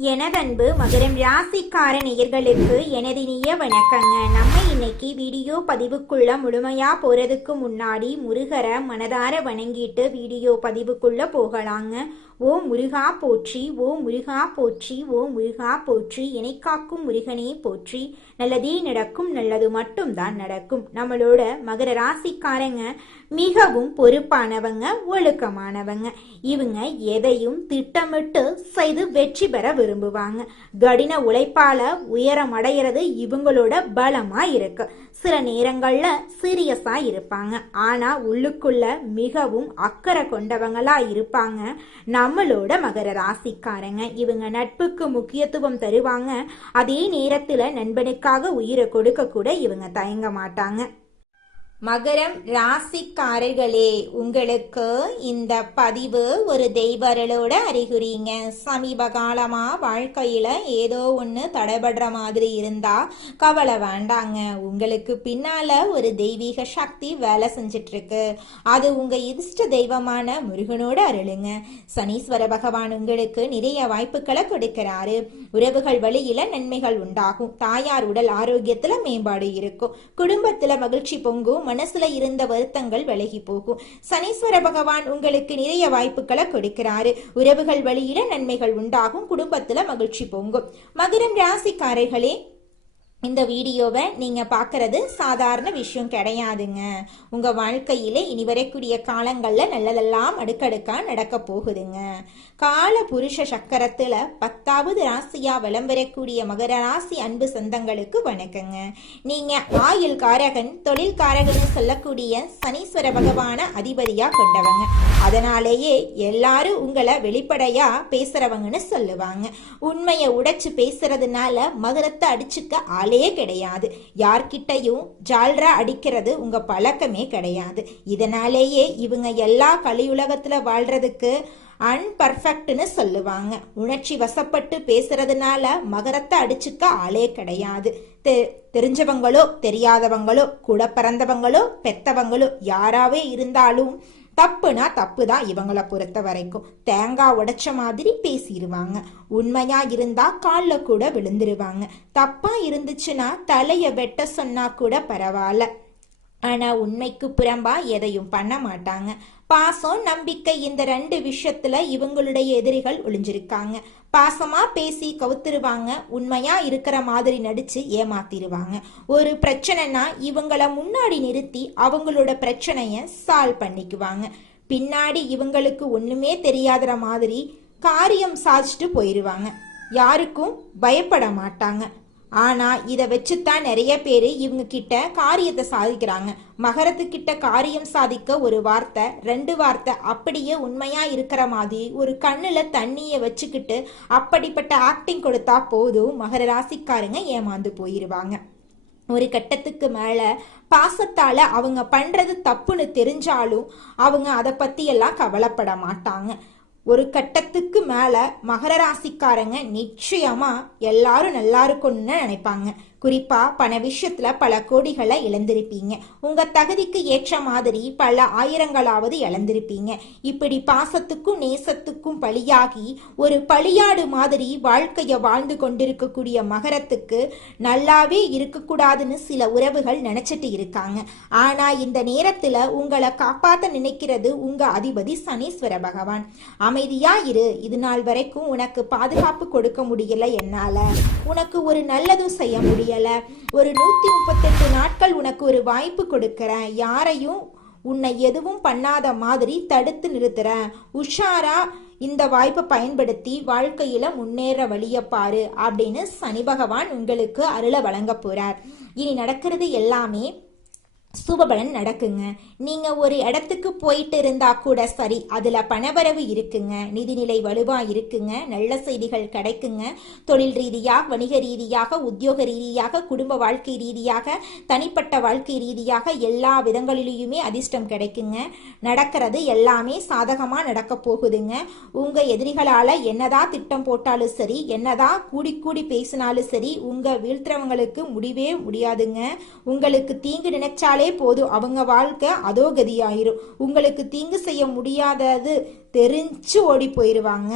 எனதன்பு மகரம் ராசிக்கார நேயர்களுக்கு எனது இனிய வணக்கங்க. நம்ம இன்னைக்கு வீடியோ பதிவுக்குள்ள முழுமையா போறதுக்கு முன்னாடி முருகரை மனதார வணங்கிட்டு வீடியோ பதிவுக்குள்ள போகலாங்க. ஓ முருகா போற்றி, ஓ முருகா போற்றி, ஓ முருகா போற்றி, என்னை காக்கும் முருகனே போற்றி. நல்லதே நடக்கும், நல்லது மட்டும்தான் நடக்கும். நம்மளோட மகர ராசிக்காரங்க மிகவும் பொறுப்பானவங்க, ஒழுக்கமானவங்க. இவங்க எதையும் திட்டமிட்டு செய்து வெற்றி பெற விரும்புவாங்க. கடின உழைப்பால உயரம் அடைகிறது இவங்களோட பலமா இருக்கு. சில நேரங்கள்ல சீரியஸா இருப்பாங்க, ஆனா உள்ளுக்குள்ள மிகவும் அக்கறை கொண்டவங்களா இருப்பாங்க நம்மளோட மகர ராசிக்காரங்க. இவங்க நட்புக்கு முக்கியத்துவம் தருவாங்க, அதே நேரத்துல நண்பனுக்காக உயிரை கொடுக்க கூட இவங்க தயங்க மாட்டாங்க. மகரம் ராசிக்காரர்களே, உங்களுக்கு இந்த பதிவு ஒரு தெய்வர்களோட அறிகுறிங்க. சமீப காலமா வாழ்க்கையில ஏதோ ஒன்று தடைபடுற மாதிரி இருந்தா கவலை வேண்டாங்க. உங்களுக்கு பின்னால ஒரு தெய்வீக சக்தி வேலை செஞ்சிட்டு இருக்கு. அது உங்க இஷ்ட தெய்வமான முருகனோட அருளுங்க. சனீஸ்வர பகவான் உங்களுக்கு நிறைய வாய்ப்புகளை கொடுக்கிறாரு. உறவுகள் வழியில நன்மைகள் உண்டாகும். தாயார் உடல் ஆரோக்கியத்துல மேம்பாடு இருக்கும். குடும்பத்துல மகிழ்ச்சி பொங்கும். மனசுல இருந்த வருத்தங்கள் விலகி போகும். சனீஸ்வர பகவான் உங்களுக்கு நிறைய வாய்ப்புகளை கொடுக்கிறாரு. உறவுகள் வழியில நன்மைகள் உண்டாகும். குடும்பத்துல மகிழ்ச்சி பொங்கும். மகரம் ராசிக்காரர்களே, இந்த வீடியோவை நீங்க பார்க்கறது சாதாரண விஷயம் கிடையாதுங்க. உங்க வாழ்க்கையில இனி வரக்கூடிய காலங்கள்ல நல்லதெல்லாம் அடுக்கடுக்கா நடக்க போகுதுங்க. கால புருஷ சக்கரத்துல 10வது ராசியா விளம்பரக்கூடிய மகர ராசி அன்பு சொந்தங்களுக்கு வணக்கங்க. நீங்க ஆயுள் காரகன், தொழில் காரகன் சொல்லக்கூடிய சனீஸ்வர பகவான அதிபதியா கொண்டவங்க. அதனாலேயே எல்லாரும் உங்களை வெளிப்படையா பேசுறவங்கன்னு சொல்லுவாங்க. உண்மையை உடைச்சு பேசுறதுனால மகரத்தை அடிச்சுக்க கிடையாது. யார்கிட்டையும் ஜால்ரா அடிக்கிறது உங்க பழக்கமே கிடையாது. இதனாலேயே இவங்க எல்லா கலியுலகத்துல வாழ்றதுக்கு அன்பர்ஃபெக்ட்னு சொல்லுவாங்க. உணர்ச்சி வசப்பட்டு பேசுறதுனால மகரத்தை அடிச்சுக்க ஆளே கிடையாது. தெரிஞ்சவங்களோ தெரியாதவங்களோ கூட பிறந்தவங்களோ பெத்தவங்களோ யாராவே இருந்தாலும் தப்புனா தப்பு தான். இவங்களை பொறுத்த வரைக்கும் தேங்காய் உடைச்ச மாதிரி பேசிடுவாங்க. உண்மையா இருந்தா காலில் கூட விழுந்துருவாங்க. தப்பா இருந்துச்சுன்னா தலைய வெட்ட சொன்னா கூட பரவாயில்ல, ஆனா உண்மைக்கு புறம்பா எதையும் பண்ண மாட்டாங்க. பாசம், நம்பிக்கை, இந்த 2 விஷயத்துல இவங்களுடைய எதிரிகள் ஒளிஞ்சிருக்காங்க. பாசமா பேசி கவுத்துருவாங்க. உண்மையா இருக்கிற மாதிரி நடிச்சு ஏமாத்திருவாங்க. ஒரு பிரச்சனைனா இவங்கள முன்னாடி நிறுத்தி அவங்களோட பிரச்சனைய சால்வ் பண்ணிக்குவாங்க. பின்னாடி இவங்களுக்கு ஒண்ணுமே தெரியாத மாதிரி காரியம் சாதிச்சுட்டு போயிருவாங்க. யாருக்கும் பயப்பட மாட்டாங்க. ஆனா இதை வச்சுத்தான் நிறைய பேரு இவங்க கிட்ட காரியத்தை சாதிக்கிறாங்க. மகரத்துக்கிட்ட காரியம் சாதிக்க ஒரு வார்த்தை 2 வார்த்தை அப்படியே உண்மையா இருக்கிற மாதிரி ஒரு கண்ணுல தண்ணிய வச்சுக்கிட்டு அப்படிப்பட்ட ஆக்டிங் கொடுத்தா போதும் மகர ராசிக்காரங்க ஏமாந்து போயிருவாங்க. ஒரு கட்டத்துக்கு மேல பாசத்தால அவங்க பண்றது தப்புன்னு தெரிஞ்சாலும் அவங்க அதை பத்தி எல்லாம் கவலைப்பட மாட்டாங்க. ஒரு கட்டத்துக்கு மேல மகர ராசிக்காரங்க நிச்சயமா எல்லாரும் நல்லா இருக்கும்னு நினைப்பாங்க. குறிப்பா பண விஷயத்துல பல கோடிகளை இழந்திருப்பீங்க. உங்க தகுதிக்கு ஏற்ற மாதிரி பல ஆயிரங்களாவது இழந்திருப்பீங்க. இப்படி பாசத்துக்கும் நேசத்துக்கும் பலியாகி ஒரு பலியாடு மாதிரி வாழ்க்கைய வாழ்ந்து கொண்டிருக்கக்கூடிய மகரத்துக்கு நல்லாவே இருக்கக்கூடாதுன்னு சில உறவுகள் நினைச்சிட்டு இருக்காங்க. ஆனா இந்த நேரத்துல உங்களை காப்பாத்த நினைக்கிறது உங்க அதிபதி சனீஸ்வர பகவான். அமைதியா இரு, இது நாள் வரைக்கும் உனக்கு பாதுகாப்பு கொடுக்க முடியல என்னால, உனக்கு ஒரு நல்லதும் செய்ய முடியல, ஒரு 138 நாட்கள் உனக்கு ஒரு வாய்ப்பு கொடுக்கறேன், யாரையும் உன்னை எதுவும் பண்ணாத மாதிரி தடுத்து நிறுத்துறேன், உஷாரா இந்த வாய்ப்பை பயன்படுத்தி வாழ்க்கையில முன்னேற வழிய பாரு அப்படின்னு சனி பகவான் உங்களுக்கு அருளை வழங்க போறார். இனி நடக்கிறது எல்லாமே சுபபலன் நடக்குங்க. நீங்க ஒரு இடத்துக்கு போயிட்டு இருந்தா கூட சரி, அதுல பணவரவு இருக்குங்க, நிதிநிலை வலுவா இருக்குங்க, நல்ல செய்திகள் கிடைக்குங்க. தொழில் ரீதியாக, வணிக ரீதியாக, உத்தியோக ரீதியாக, குடும்ப வாழ்க்கை ரீதியாக, தனிப்பட்ட வாழ்க்கை ரீதியாக எல்லா விதங்களிலுமே அதிர்ஷ்டம் கிடைக்குங்க. நடக்கிறது எல்லாமே சாதகமா நடக்க போகுதுங்க. உங்க எதிரிகளால என்னதான் திட்டம் போட்டாலும் சரி, என்னதான் கூடி கூடி பேசினாலும் சரி, உங்க வீழ்த்துறவங்களுக்கு முடிவே முடியாதுங்க. உங்களுக்கு தீங்கு நினைச்சாலும் போதும் அவங்க வாழ்க்கை அதோ கதியாயிரும். உங்களுக்கு தீங்கு செய்ய முடியாதது தெரிஞ்சு ஓடி போயிருவாங்க.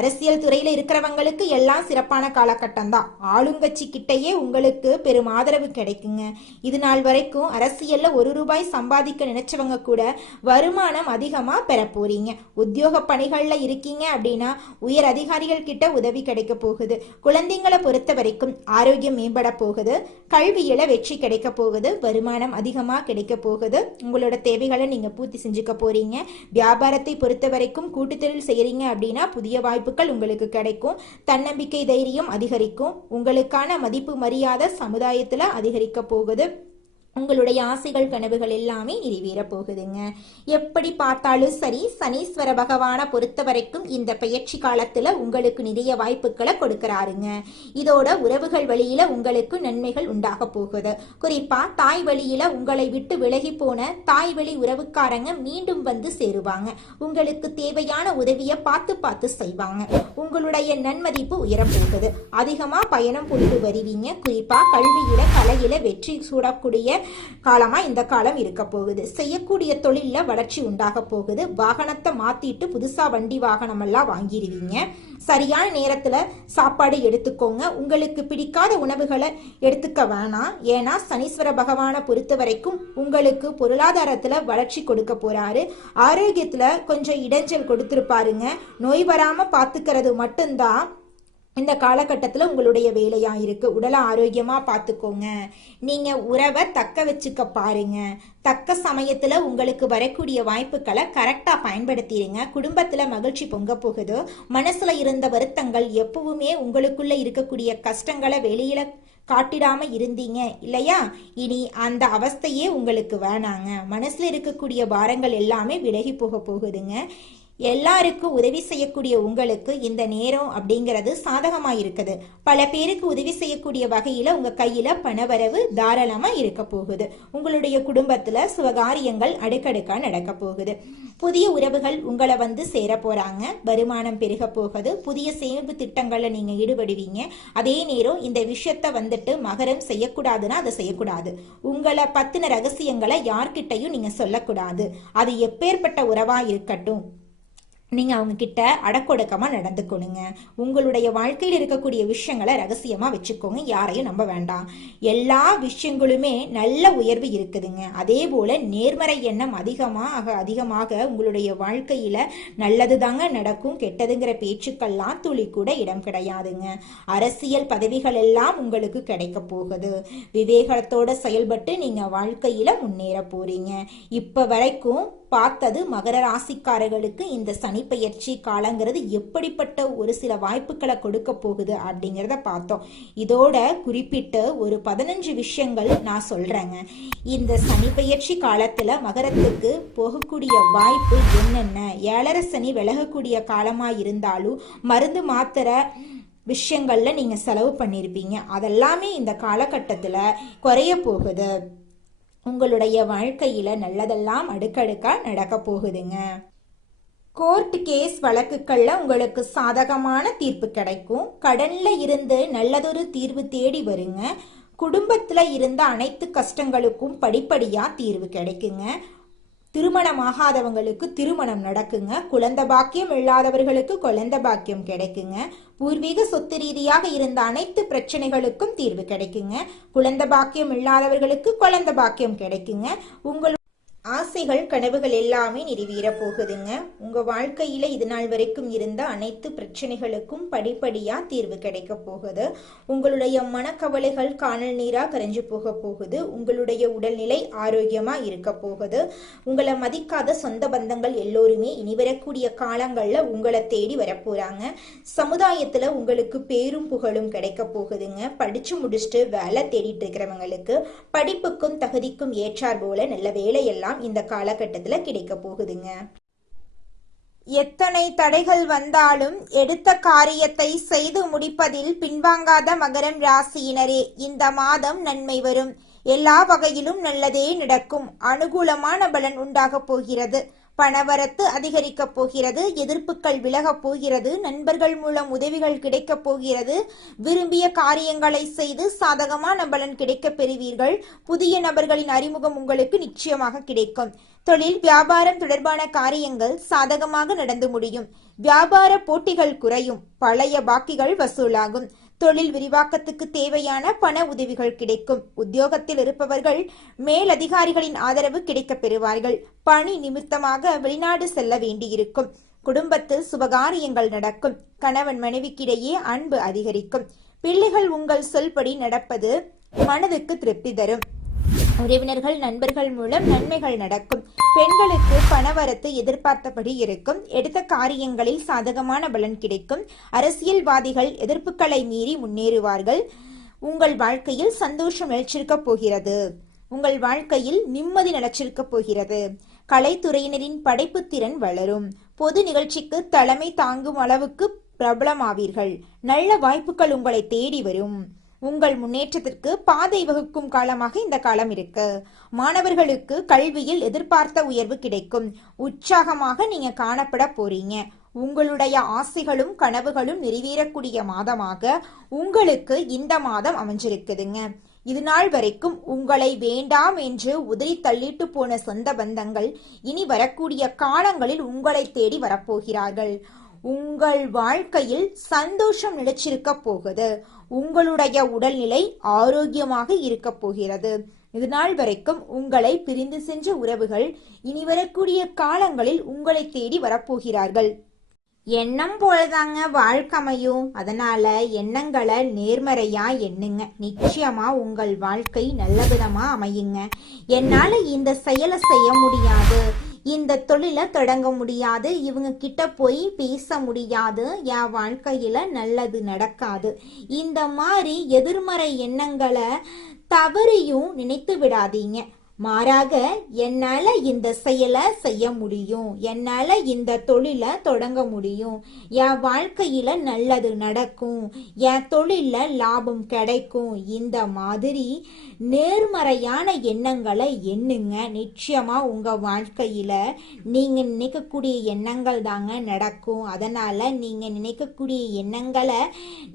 அரசியல் துறையில இருக்கிறவங்களுக்கு எல்லாம் சிறப்பான காலகட்டம் தான். ஆளுங்கட்சி கிட்டையே உங்களுக்கு பெரும் ஆதரவு கிடைக்குங்க. இது நாள் வரைக்கும் அரசியல்ல ₹1 சம்பாதிக்க நினைச்சவங்க கூட வருமானம் அதிகமா பெற போறீங்க. உத்தியோக பணிகள்ல இருக்கீங்க அப்படின்னா உயர் அதிகாரிகள் கிட்ட உதவி கிடைக்க போகுது. குழந்தைங்களை பொறுத்த வரைக்கும் ஆரோக்கியம் மேம்பட போகுது. கல்வியில வெற்றி கிடைக்க போகுது. வருமானம் அதிகமா கிடைக்க போகுது. உங்களோட தேவைகளை நீங்க பூர்த்தி செஞ்சுக்க போறீங்க. வியாபாரத்தை பொறுத்த வரைக்கும் கூட்டுத்தொழில் செய்யறீங்க அப்படின்னா புதிய வாய்ப்புகள் உங்களுக்கு கிடைக்கும். தன்னம்பிக்கை தைரியம் அதிகரிக்கும். உங்களுக்கான மதிப்பு மரியாதை சமுதாயத்துல அதிகரிக்க போகுது. உங்களுடைய ஆசைகள் கனவுகள் எல்லாமே நிறைவேற போகுதுங்க. எப்படி பார்த்தாலும் சரி, சனீஸ்வர பகவானை பொறுத்த வரைக்கும் இந்த பெயர்ச்சி காலத்துல உங்களுக்கு நிறைய வாய்ப்புகளை கொடுக்கறாருங்க. இதோட உறவுகள் வழியில உங்களுக்கு நன்மைகள் உண்டாக போகுது. குறிப்பா தாய் வழியில உங்களை விட்டு விலகி போன தாய் வழி உறவுக்காரங்க மீண்டும் வந்து சேருவாங்க. உங்களுக்கு தேவையான உதவியை பார்த்து பார்த்து செய்வாங்க. உங்களுடைய நன்மதிப்பு உயரப்போகுது. அதிகமா பயணம் போயிட்டு வருவீங்க. குறிப்பா கல்வியில கலையில வெற்றி சூடக்கூடிய காலமா இந்த காலம் இருக்க போகுது. செய்யக்கூடிய தொழில வளர்ச்சி உண்டாக போகுது. வாகனத்தை மாத்திட்டு புதுசா வண்டி வாகனம் எல்லாம் வாங்கிடுவீங்க. சரியான நேரத்துல சாப்பாடு எடுத்துக்கோங்க. உங்களுக்கு பிடிக்காத உணவுகளை எடுத்துக்க வேணாம். ஏன்னா சனீஸ்வர பகவானை பொறுத்த வரைக்கும் உங்களுக்கு பொருளாதாரத்துல வளர்ச்சி கொடுக்க போறாரு. ஆரோக்கியத்துல கொஞ்சம் இடைஞ்சல் கொடுத்திருப்பாருங்க. நோய் வராம பாத்துக்கிறது மட்டும்தான் இந்த காலகட்டத்தில் உங்களுடைய வேலையா இருக்கு. உடலை ஆரோக்கியமா பார்த்துக்கோங்க. நீங்க உறவை தக்க வச்சுக்க பாருங்க. தக்க சமயத்துல உங்களுக்கு வரக்கூடிய வாய்ப்புகளை கரெக்டா பயன்படுத்திடுங்க. குடும்பத்துல மகிழ்ச்சி பொங்க போகுது. மனசுல இருந்த வருத்தங்கள், எப்பவுமே உங்களுக்குள்ள இருக்கக்கூடிய கஷ்டங்களை வெளியில காட்டிடாம இருந்தீங்க இல்லையா, இனி அந்த அவஸ்தையே உங்களுக்கு வேணாங்க. மனசுல இருக்கக்கூடிய பாரங்கள் எல்லாமே விலகி போக போகுதுங்க. எல்லாருக்கும் உதவி செய்யக்கூடிய உங்களுக்கு இந்த நேரம் அப்படிங்கிறது சாதகமா இருக்குது. பல பேருக்கு உதவி செய்யக்கூடிய வகையில உங்க கையில பணவரவு தாராளமா இருக்க போகுது. உங்களுடைய குடும்பத்துல சுபகாரியங்கள் அடுக்கடுக்கா நடக்க போகுது. புதிய உறவுகள் உங்களை வந்து சேர போறாங்க. வருமானம் பெருக போகுது. புதிய சேமிப்பு திட்டங்கள்ல நீங்க ஈடுபடுவீங்க. அதே நேரம் இந்த விஷயத்த வந்துட்டு மகரம் செய்யக்கூடாதுன்னா அதை செய்யக்கூடாது. உங்களை பத்தின ரகசியங்களை யார்கிட்டையும் நீங்க சொல்லக்கூடாது. அது எப்பேற்பட்ட உறவா இருக்கட்டும், நீங்க அவங்க கிட்ட அடக்கொடுக்கமா நடந்துக்கணுங்க. உங்களுடைய வாழ்க்கையில் இருக்கக்கூடிய விஷயங்களை ரகசியமா வச்சுக்கோங்க. யாரையும் நம்ப வேண்டாம். எல்லா விஷயங்களுமே நல்ல உயர்வு இருக்குதுங்க. அதே போல நேர்மறை எண்ணம் அதிகமாக உங்களுடைய வாழ்க்கையில நல்லது தாங்க நடக்கும். கெட்டதுங்கிற பேச்சுக்கள்லாம் துளி கூட இடம் கிடையாதுங்க. அரசியல் பதவிகள் எல்லாம் உங்களுக்கு கிடைக்க போகுது. விவேகத்தோட செயல்பட்டு நீங்க வாழ்க்கையில முன்னேற போறீங்க. இப்ப வரைக்கும் பார்த்தது மகர ராசிக்காரர்களுக்கு இந்த சனி பெயர்ச்சி காலங்கிறது எப்படிப்பட்ட ஒரு சில வாய்ப்புகளை கொடுக்க போகுது அப்படிங்கிறத பார்த்தோம். இதோட குறிப்பிட்டு ஒரு 15 விஷயங்கள் நான் சொல்றேங்க. இந்த சனி பெயர்ச்சி காலத்துல மகரத்துக்கு போகக்கூடிய வாய்ப்பு என்னென்ன, 7.5 சனி விலகக்கூடிய காலமா இருந்தாலும் மருந்து மாத்திரை விஷயங்கள்ல நீங்க செலவு பண்ணியிருப்பீங்க. அதெல்லாமே இந்த காலகட்டத்துல குறைய போகுது. உங்களுடைய வாழ்க்கையில நல்லதெல்லாம் அடுக்கடுக்கா நடக்க போகுதுங்க. கோர்ட் கேஸ் வழக்குகள்ல உங்களுக்கு சாதகமான தீர்ப்பு கிடைக்கும். கடன்ல இருந்து நல்லதொரு தீர்வு தேடி வருங்க. குடும்பத்துல இருந்த அனைத்து கஷ்டங்களுக்கும் படிப்படியா தீர்வு கிடைக்குங்க. திருமணமாகாதவங்களுக்கு திருமணம் நடக்குங்க. குழந்தை பாக்கியம் இல்லாதவர்களுக்கு குழந்தை பாக்கியம் கிடைக்குங்க. பூர்வீக சொத்து ரீதியாக இருந்த அனைத்து பிரச்சனைகளுக்கும் தீர்வு கிடைக்குங்க. குழந்தை பாக்கியம் இல்லாதவர்களுக்கு குழந்தை பாக்கியம் கிடைக்குங்க. உங்கள் ஆசைகள் கனவுகள் எல்லாமே நிறைவேற போகுதுங்க. உங்க வாழ்க்கையில இது நாள் வரைக்கும் இருந்த அனைத்து பிரச்சனைகளுக்கும் படிப்படியா தீர்வு கிடைக்க போகுது. உங்களுடைய மனக்கவலைகள் காணல் நீரா கரைஞ்சு போக போகுது. உங்களுடைய உடல்நிலை ஆரோக்கியமா இருக்க போகுது. உங்களை மதிக்காத சொந்த பந்தங்கள் எல்லோருமே இனி வரக்கூடிய காலங்கள்ல உங்களை தேடி வரப்போறாங்க. சமுதாயத்துல உங்களுக்கு பேரும் புகழும் கிடைக்க போகுதுங்க. படிச்சு முடிச்சுட்டு வேலை தேடிட்டு இருக்கிறவங்களுக்கு படிப்புக்கும் தகுதிக்கும் ஏற்றார் போல நல்ல வேலையெல்லாம் இந்த காலகட்டத்தில் கிடைக்க போகுதுங்க. எத்தனை தடைகள் வந்தாலும் எடுத்த காரியத்தை செய்து முடிப்பதில் பின்வாங்காத மகரம் ராசியினரே, இந்த மாதம் நன்மை வரும். எல்லா வகையிலும் நல்லதே நடக்கும். அனுகூலமான பலன் உண்டாக போகிறது. பணவரத்து அதிகரிக்க போகிறது. எதிர்ப்புகள் விலக போகிறது. நண்பர்கள் மூலம் உதவிகள் கிடைக்க போகிறது. விரும்பிய காரியங்களை செய்து சாதகமான பலன் கிடைக்க பெறுவீர்கள். புதிய நபர்களின் அறிமுகம் உங்களுக்கு நிச்சயமாக கிடைக்கும். தொழில் வியாபாரம் தொடர்பான காரியங்கள் சாதகமாக நடந்து முடியும். வியாபார போட்டிகள் குறையும், பழைய பாக்கிகள் வசூலாகும், தொழில் விரிவாக்கத்துக்கு தேவையான பண உதவிகள் கிடைக்கும், உத்தியோகத்தில் இருப்பவர்கள் மேலதிகாரிகளின் ஆதரவு கிடைக்கப் பெறுவார்கள், பணி நிமித்தமாக வெளிநாடு செல்ல வேண்டியிருக்கும், குடும்பத்தில் சுபகாரியங்கள் நடக்கும், கணவன் மனைவிக்கிடையே அன்பு அதிகரிக்கும், பிள்ளைகள் உங்கள் சொல்படி நடப்பது மனதுக்கு திருப்தி தரும், உறவினர்கள் நண்பர்கள் மூலம் நன்மைகள் நடக்கும், பெண்களுக்கு பணவரத்து எதிர்பார்த்தபடி இருக்கும், எடுத்த காரியங்களில் சாதகமான பலன் கிடைக்கும், அரசியல்வாதிகள் எதிர்ப்புகளை மீறி முன்னேறுவார்கள், உங்கள் வாழ்க்கையில் சந்தோஷம் நிலைச்சிருக்க போகிறது, உங்கள் வாழ்க்கையில் நிம்மதி நிலைச்சிருக்க போகிறது, கலைத்துறையினரின் படைப்பு திறன் வளரும், பொது நிகழ்ச்சிக்கு தலைமை தாங்கும் அளவுக்கு பிரபலமாவீர்கள், நல்ல வாய்ப்புகள் உங்களை தேடி வரும், உங்கள் முன்னேற்றத்திற்கு பாதை வகுக்கும் காலமாக இந்த காலம் இருக்கு. மாணவர்களுக்கு கல்வியில் எதிர்பார்த்த உயர்வு கிடைக்கும், உற்சாகமாக நீங்க காணப்பட போறீங்க, உங்களுடைய ஆசைகளும் கனவுகளும் நிறைவேறக்கூடிய மாதமாக உங்களுக்கு இந்த மாதம் அமைஞ்சிருக்குதுங்க. இது நாள் வரைக்கும் உங்களை வேண்டாம் என்று உதறி தள்ளிட்டு போன சொந்த பந்தங்கள் இனி வரக்கூடிய காலங்களில் உங்களை தேடி வரப்போகிறார்கள். உங்கள் வாழ்க்கையில் சந்தோஷம் நிலைச்சிருக்க போகுது, உங்களுடைய உடல்நிலை ஆரோக்கியமாக இருக்க போகிறது. இது நாள் வரைக்கும் உங்களை பிரிந்து சென்ற உறவுகள் இனி வரக்கூடிய காலங்களில் உங்களை தேடி வரப்போகிறார்கள். எண்ணம் போலதாங்க வாழ்க்கையும், அதனால எண்ணங்களை நேர்மறையா எண்ணுங்க, நிச்சயமா உங்கள் வாழ்க்கை நல்ல விதமா அமையுங்க. என்னால இந்த செயலை செய்ய முடியாது, இந்த தொழிலை தொடங்க முடியாது, இவங்க கிட்ட போய் பேச முடியாது, என் வாழ்க்கையில நல்லது நடக்காது, இந்த மாதிரி எதிர்மறை எண்ணங்களை தவறையும் நினைத்து விடாதீங்க. மாறாக என்னால இந்த செயலை செய்ய முடியும், என்னால இந்த தொழிலை தொடங்க முடியும், என் வாழ்க்கையில நல்லது நடக்கும், என் தொழில லாபம் கிடைக்கும், இந்த மாதிரி நேர்மறையான எண்ணங்களை எண்ணுங்க. நிச்சயமா உங்க வாழ்க்கையில நீங்க நினைக்கக்கூடிய எண்ணங்கள் தாங்க நடக்கும். அதனால நீங்க நினைக்கக்கூடிய எண்ணங்களை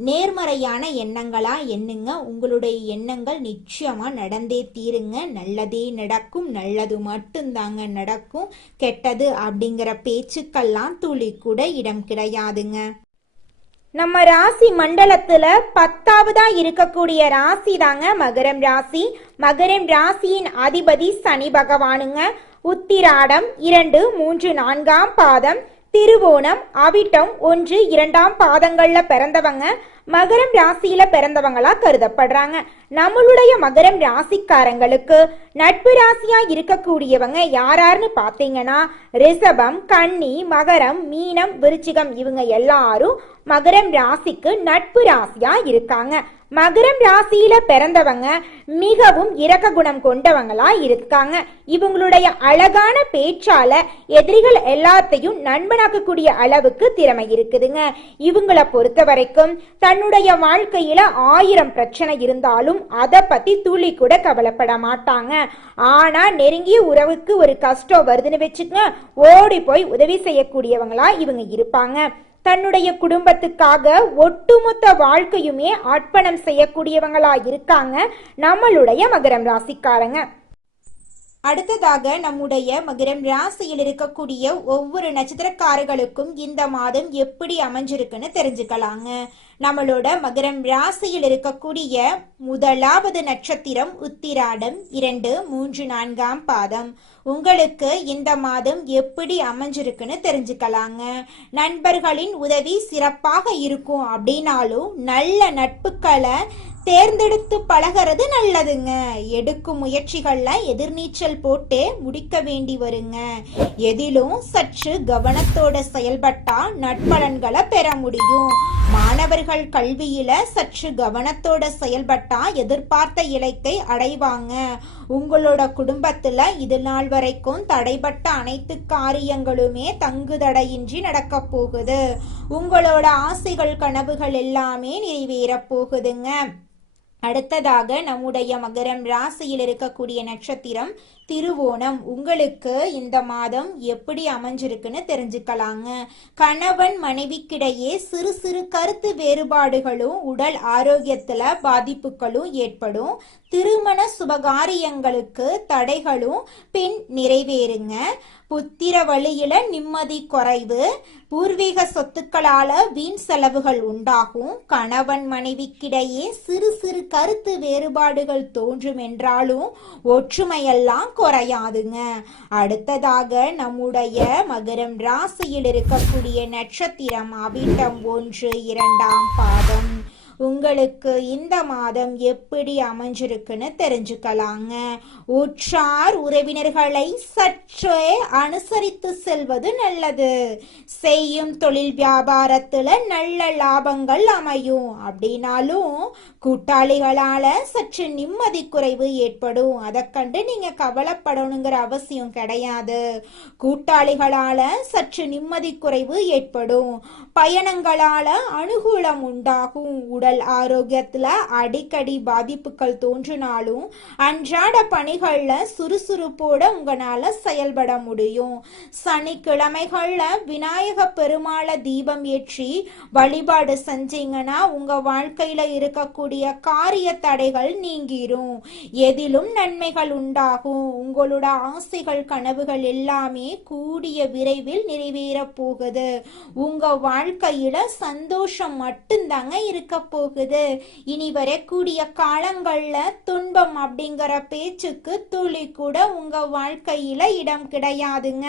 நேர்மறையான எண்ணங்களா எண்ணுங்க. உங்களுடைய எண்ணங்கள் நிச்சயமா நடந்தே தீருங்க. நல்லதே நடக்கும், நல்லது மட்டும்தாங்க நடக்கும், கெட்டது அப்படிங்கிற பேச்சுக்கெல்லாம் துளி கூட இடம் கிடையாதுங்க. நம்ம ராசி மண்டலத்துல 10ஆவதா இருக்கக்கூடிய ராசி தாங்க மகரம் ராசி. மகரம் ராசியின் அதிபதி சனி பகவானுங்க. உத்திராடம் 2, 3, 4ஆம் பாதம், திருவோணம், அவிட்டம் 1, 2ஆம் பாதங்கள்ல பிறந்தவங்க மகரம் ராசியில பிறந்தவங்களா கருதப்படுறாங்க. நம்மளுடைய மகரம் ராசிக்காரங்களுக்கு நட்பு ராசியா இருக்கக்கூடியவங்க யாராருன்னு பாத்தீங்கன்னா ரிஷபம், கன்னி, மகரம், மீனம், விருச்சிகம், இவங்க எல்லாரும் மகரம் ராசிக்கு நட்பு ராசியா இருக்காங்க. மகரம் ராசியில பிறந்தவங்க மிகவும் இரக்க குணம் கொண்டவங்களா இருக்காங்க. இவங்களுடைய அழகான பேச்சால எதிரிகள் எல்லாத்தையும் நண்பனாக்கக்கூடிய அளவுக்கு திறமை இருக்குதுங்க. இவங்களை பொறுத்த வரைக்கும் தன்னுடைய வாழ்க்கையில 1000 பிரச்சனை இருந்தாலும் அதை பத்தி துளி கூட கவலைப்பட மாட்டாங்க. ஆனா நெருங்கிய உறவுக்கு ஒரு கஷ்டம் வருதுன்னு வச்சுக்கங்க, ஓடி போய் உதவி செய்யக்கூடியவங்களா இவங்க இருப்பாங்க. தன்னுடைய குடும்பத்துக்காக ஒட்டுமொத்த வாழ்க்கையுமே அர்ப்பணம் செய்யக்கூடியவங்களா இருக்காங்க நம்மளுடைய மகரம் ராசிக்காரங்க. அடுத்ததாக நம்முடைய மகரம் ராசியில் இருக்கக்கூடிய ஒவ்வொரு நட்சத்திரக்காரர்களுக்கும் இந்த மாதம் எப்படி அமைஞ்சிருக்குன்னு தெரிஞ்சுக்கலாங்க. நம்மளோட மகரம் ராசியில் இருக்கக்கூடிய முதலாவது நட்சத்திரம் உத்திராடம் 2, 3, 4ஆம் பாதம். உங்களுக்கு இந்த மாதம் எப்படி அமைஞ்சிருக்குன்னு தெரிஞ்சுக்கலாங்க. நண்பர்களின் உதவி சிறப்பாக இருக்கும் அப்படின்னாலும் நல்ல நட்புகளை தேர்ந்தெடுத்து பழகிறது நல்லதுங்க. எடுக்கும் முயற்சிகள்ல எதிர்நீச்சல் போட்டே முடிக்க வேண்டி வருங்க. எதிலும் சற்று கவனத்தோட செயல்பட்டா நட்பலன்களை பெற முடியும். மாணவர்கள் கல்வியில சற்று கவனத்தோட செயல்பட்டா எதிர்பார்த்த இலக்கை அடைவாங்க. உங்களோட குடும்பத்துல இது நாள் வரைக்கும் தடைபட்ட அனைத்து காரியங்களுமே தங்குதடையின்றி நடக்க போகுது. உங்களோட ஆசைகள் கனவுகள் எல்லாமே நிறைவேற போகுதுங்க. அடுத்ததாக நம்முடைய மகரம் ராசியில் இருக்கக்கூடிய நட்சத்திரம் திருவோணம். உங்களுக்கு இந்த மாதம் எப்படி அமைஞ்சிருக்குன்னு தெரிஞ்சுக்கலாங்க. கணவன் மனைவிக்கிடையே சிறு சிறு கருத்து வேறுபாடுகளும் உடல் ஆரோக்கியத்துல பாதிப்புகளும் ஏற்படும். திருமண சுபகாரியங்களுக்கு தடைகளும் பின் நிறைவேறுங்க. புத்திர வழியில நிம்மதி குறைவு, பூர்வீக சொத்துக்களால வீண் செலவுகள் உண்டாகும். கணவன் மனைவிக்கிடையே சிறு சிறு கருத்து வேறுபாடுகள் தோன்றும் என்றாலும் ஒற்றுமையெல்லாம் குறையாதுங்க. அடுத்ததாக நம்முடைய மகரம் ராசியில் இருக்கக்கூடிய நட்சத்திரம் அவிட்டம் 1, 2ஆம் பாதம். உங்களுக்கு இந்த மாதம் எப்படி அமைஞ்சிருக்குன்னு தெரிஞ்சுக்கலாங்க. உற்றார் உறவினர்களை சற்றே அனுசரித்து செல்வது நல்லது. செய்யும் தொழில் வியாபாரத்துல நல்ல லாபங்கள் அமையும். அப்படின்னாலும் கூட்டாளிகளால சற்று நிம்மதி குறைவு ஏற்படும். அதை கண்டு நீங்க கவலைப்படணுங்கிற அவசியம் கிடையாது. கூட்டாளிகளால சற்று நிம்மதி குறைவு ஏற்படும். பயணங்களால அனுகூலம் உண்டாகும். உடல் ஆரோக்கியத்துல அடிக்கடி பாதிப்புகள் தோன்றினாலும் அன்றாட பணிகள்ல சுறுசுறுப்போட உங்களால செயல்பட முடியும். சனிக்கிழமைகள்ல விநாயக பெருமாள தீபம் ஏற்றி வழிபாடு செஞ்சீங்கன்னா உங்க வாழ்க்கையில இருக்கக்கூடிய காரிய தடைகள் நீங்கிரும். எதிலும் நன்மைகள் உண்டாகும். உங்களோட ஆசைகள் கனவுகள் எல்லாமே கூடிய விரைவில் நிறைவேற போகுது. உங்க வாழ்க்கையில சந்தோஷம் மட்டும்தாங்க இருக்க போகுது. இனி வரக்கூடிய காலங்கள்ல துன்பம் அப்படிங்கிற பேச்சுக்கு துளி கூட உங்க வாழ்க்கையில இடம் கிடையாதுங்க.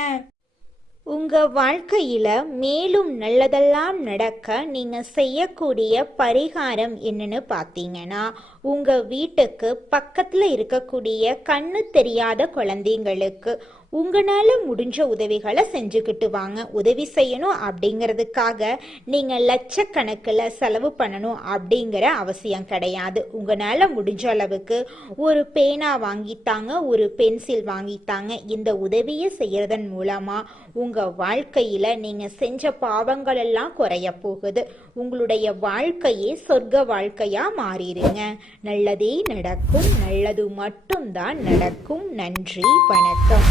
உங்க வாழ்க்கையில மேலும் நல்லதெல்லாம் நடக்க நீங்க செய்யக்கூடிய பரிகாரம் என்னன்னு பார்த்தீங்கன்னா, உங்க வீட்டுக்கு பக்கத்துல இருக்கக்கூடிய கண்ணு தெரியாத குழந்தைங்களுக்கு உங்களால முடிஞ்ச உதவிகளை செஞ்சுக்கிட்டு வாங்க. உதவி செய்யணும் அப்படிங்கிறதுக்காக நீங்க லட்சக்கணக்கில் செலவு பண்ணணும் அப்படிங்கிற அவசியம் கிடையாது. உங்களால முடிஞ்ச அளவுக்கு ஒரு பேனா வாங்கித்தாங்க, ஒரு பென்சில் வாங்கித்தாங்க. இந்த உதவியை செய்யறதன் மூலமா உங்க வாழ்க்கையில நீங்க செஞ்ச பாவங்கள் எல்லாம் குறைய போகுது. உங்களுடைய வாழ்க்கையே சொர்க்க வாழ்க்கையா மாறிடுங்க. நல்லதே நடக்கும். நல்லது மட்டும்தான் நடக்கும். நன்றி, வணக்கம்.